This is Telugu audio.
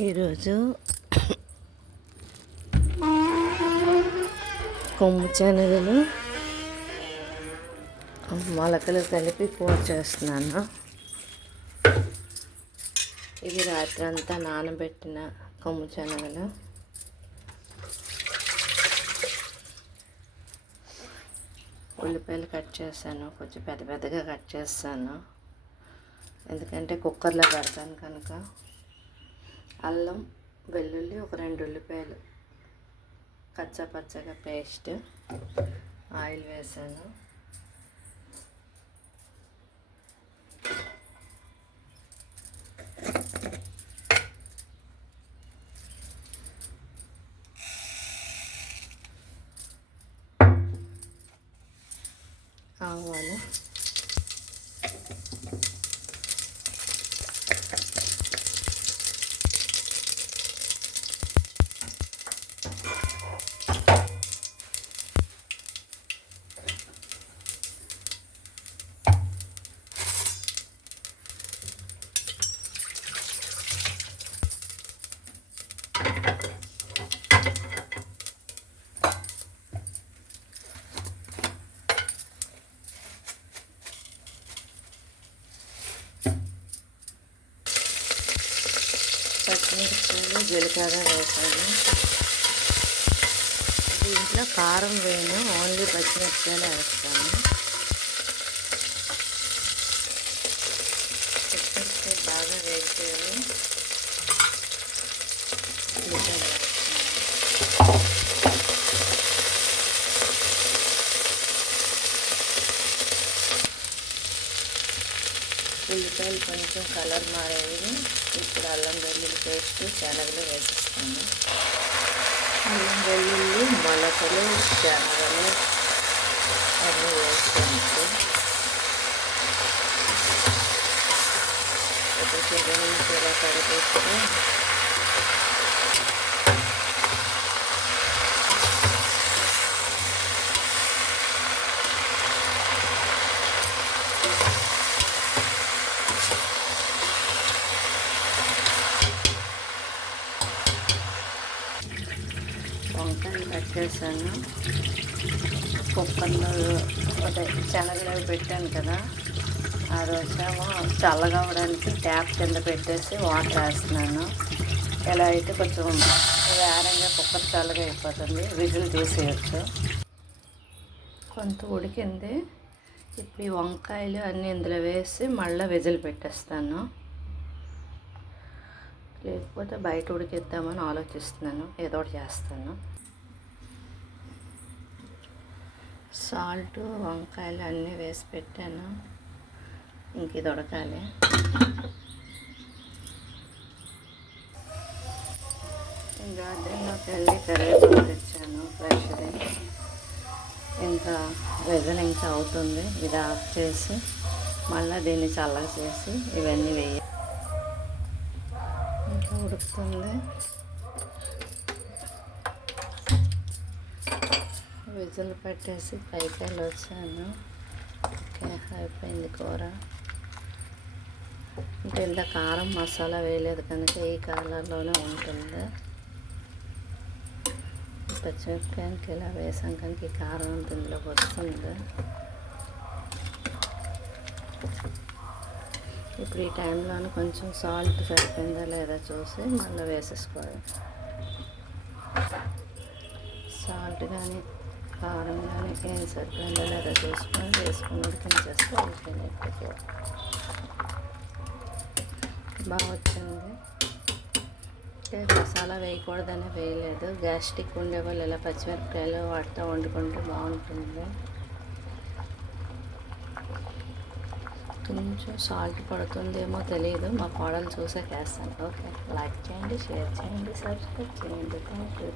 ఈరోజు కొమ్ము శనగలు మొలకలు కలిపి కూర చేస్తున్నాను. ఇది రాత్రంతా నానబెట్టిన కొమ్ము శనగలు. ఉల్లిపాయలు కట్ చేశాను, కొంచెం పెద్ద పెద్దగా కట్ చేస్తాను ఎందుకంటే కుక్కర్లో పెడతాను కనుక. అల్లం వెల్లుల్లి ఒక 2 ఉల్లిపాయలు కచ్చా పచ్చగా పేస్ట్, ఆయిల్ వేసాను. ఆవాలు, పచ్చిమిరపకాయలు, జీలకర్ర వేసాను. దీంట్లో కారం వేయను, ఓన్లీ పచ్చిమిరపకాయలు వేస్తాను. పచ్చిమిరపకాయలు బాగా వేసేవి ఉల్లిపాయలు కొంచెం కలర్ మారేవి. ఇప్పుడు అల్లం వెల్లుల్లి పేస్ట్ శనగలు వేసిస్తాను. అల్లం వెల్లుల్లి మొలకలు శనగలు అన్నీ వేసుకుంటూ ఒక సెకండ్ నుంచి ఇలా కడిగేస్తే వంకాయలు కట్ చేశాను. కుక్కర్లో అదే శనగలు అవి పెట్టాను కదా, ఆ రోజేమో చల్లగా అవ్వడానికి ట్యాప్ కింద పెట్టేసి వాటర్ వేస్తున్నాను. ఎలా అయితే కొంచెం వేరంగా కుక్కర్ చల్లగా అయిపోతుంది, విజిల్ తీసేయచ్చు. కొంత ఉడికింది. ఇప్పుడు ఈ వంకాయలు అన్నీ ఇందులో వేసి మళ్ళీ విజిల్ పెట్టేస్తాను. లేకపోతే బయట ఉడికిద్దామని ఆలోచిస్తున్నాను, ఏదో ఒకటి చేస్తాను. సాల్ట్, వంకాయలు అన్నీ వేసి పెట్టాను. ఇంక ఇది ఉడకాలి. గార్డెన్లోకి వెళ్ళి కరివేపాకు తెచ్చాను ఫ్రెష్ది. ఇంకా విజిల్ ఇంకా అవుతుంది. ఇది ఆఫ్ చేసి మళ్ళీ దీన్ని చల్లగా చేసి ఇవన్నీ వేయాలి. ఇంకా ఉడుకుతుంది. విజిల్ పెట్టేసి పైకి వెళ్ళి వచ్చాను. ఓకే, అయిపోయింది కూర. అంటే ఇంత కారం మసాలా వేయలేదు కనుక ఈ కలర్లోనే ఉంటుంది. పచ్చిమిరపకాయకి ఇలా వేసాం కనుక ఈ కారం అంత ఇందులోకి వస్తుంది. ఇప్పుడు ఈ టైంలోనే కొంచెం సాల్ట్ సరిపోయిందా లేదా చూసి మళ్ళీ వేసేసుకోవాలి. సాల్ట్ కానీ కారం కానీ ఏం సరిపోయిందా లేదా చూసుకొని వేసుకొని ఉడికించేస్తే అయిపోయినట్టు. బాగా వచ్చింది. మసాలా వేయకూడదని వేయలేదు. గ్యాస్ట్రిక్ ఉండే వాళ్ళు ఇలా పచ్చిమిరపకాయలు వాటితో వండుకుంటే బాగుంటుంది. కొంచెం సాల్ట్ పడుతుందేమో తెలియదు, మా కోడలు చూసాక వేస్తాను. ఓకే, లైక్ చేయండి, షేర్ చేయండి, సబ్స్క్రైబ్ చేయండి. Thank you.